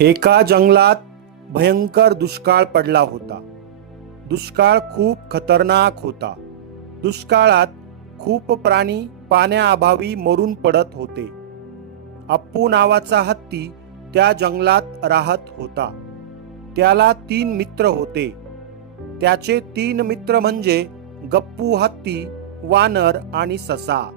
एका जंगलात भयंकर दुष्काळ पडला होता. दुष्काळ खूप खतरनाक होता. दुष्काळात खूप प्राणी पाण्याअभावी मरून पडत होते. अप्पू नावाचा हत्ती त्या जंगलात राहत होता. त्याला तीन मित्र होते. त्याचे तीन मित्र म्हणजे गप्पू हत्ती वानर आणि ससा.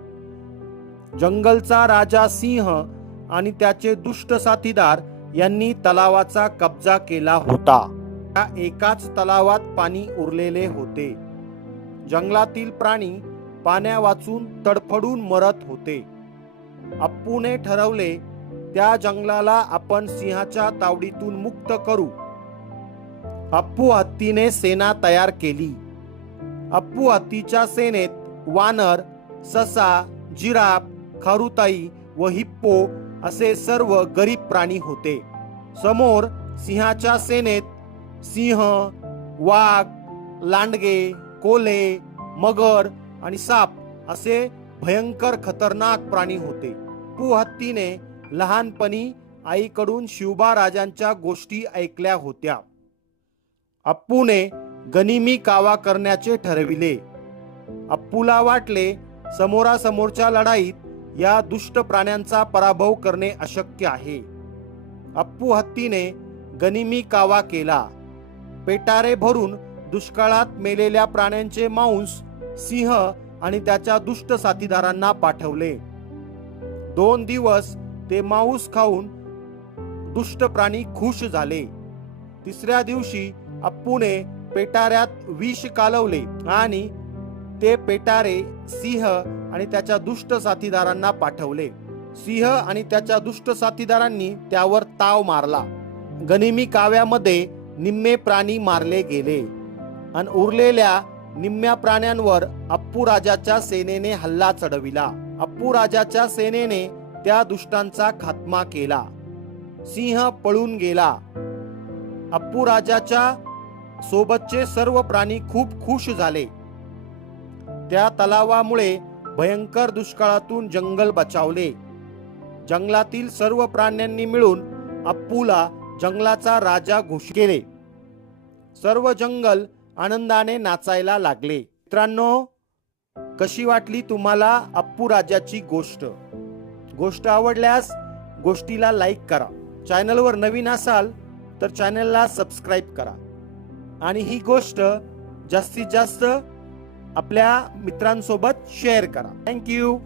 जंगलचा राजा सिंह आणि त्याचे दुष्ट साथीदार यांनी तलावाचा कब्जा केला होता. त्या एकाच तलावात पाणी उरलेले होते. जंगलातील प्राणी पाण्या वाचून तडफडून मरत होते. अप्पूने ठरवले त्या जंगलाला आपण सिंहाच्या तावडीतून मुक्त करू. अप्पू हत्तीने सेना तयार केली. अप्पू हत्तीच्या सेनेत वानर ससा जिराफ खारुताई व हिप्पो असे सर्व गरीब प्राणी होते. समोर सिंहाच्या सेनेत सिंह वाघ लांडगे कोले मगर आणि साप असे भयंकर खतरनाक प्राणी होते. पू हत्तीने लहानपणी आईकडून शिवबा राजांच्या गोष्टी ऐकल्या होत्या. अप्पूने गनिमी कावा करण्याचे ठरविले. अप्पूला वाटले समोरासमोरच्या लढाईत या दुष्ट प्राण्यांचा पराभव करणे अशक्य आहे. अप्पू हत्तीने गनिमी कावा केला. पेटारे भरून दुष्काळात मेलेल्या प्राण्यांचे मांस सिंह आणि त्याच्या दुष्ट साथीदारांना पाठवले. दोन दिवस ते मांस खाऊन दुष्ट प्राणी खुश झाले. तिसऱ्या दिवशी अप्पूने पेटाऱ्यात विष कालवले आणि ते पेटारे सिंह आणि त्याच्या दुष्ट साथीदारांना पाठवले. सिंह आणि त्याच्या दुष्ट साथीदारांनी त्यावर ताव मारला. गनिमी काव्यामध्ये निम्मे प्राणी मारले गेले. आणि उरलेल्या निम्म्या प्राण्यांवर अप्पू राजाच्या सेनेने हल्ला चढविला. अप्पू राजाच्या सेनेने त्या दुष्टांचा खात्मा केला. सिंह पळून गेला. अप्पू राजाच्या सोबतचे सर्व प्राणी खूप खुश झाले. त्या तलावामुळे भयंकर दुष्काळातून जंगल बचावले. जंगलातील सर्व प्राण्यांनी मिळून अप्पूला जंगलाचा राजा घोषित केले. सर्व जंगल आनंदाने नाचायला लागले. मित्रांनो कशी वाटली तुम्हाला अप्पू राजाची गोष्ट? गोष्ट आवडल्यास गोष्टीला लाईक करा. चॅनलवर नवीन असाल तर चॅनलला सबस्क्राईब करा. आणि ही गोष्ट जास्तीत जास्त आपल्या मित्रांसोबत शेअर करा. थँक्यू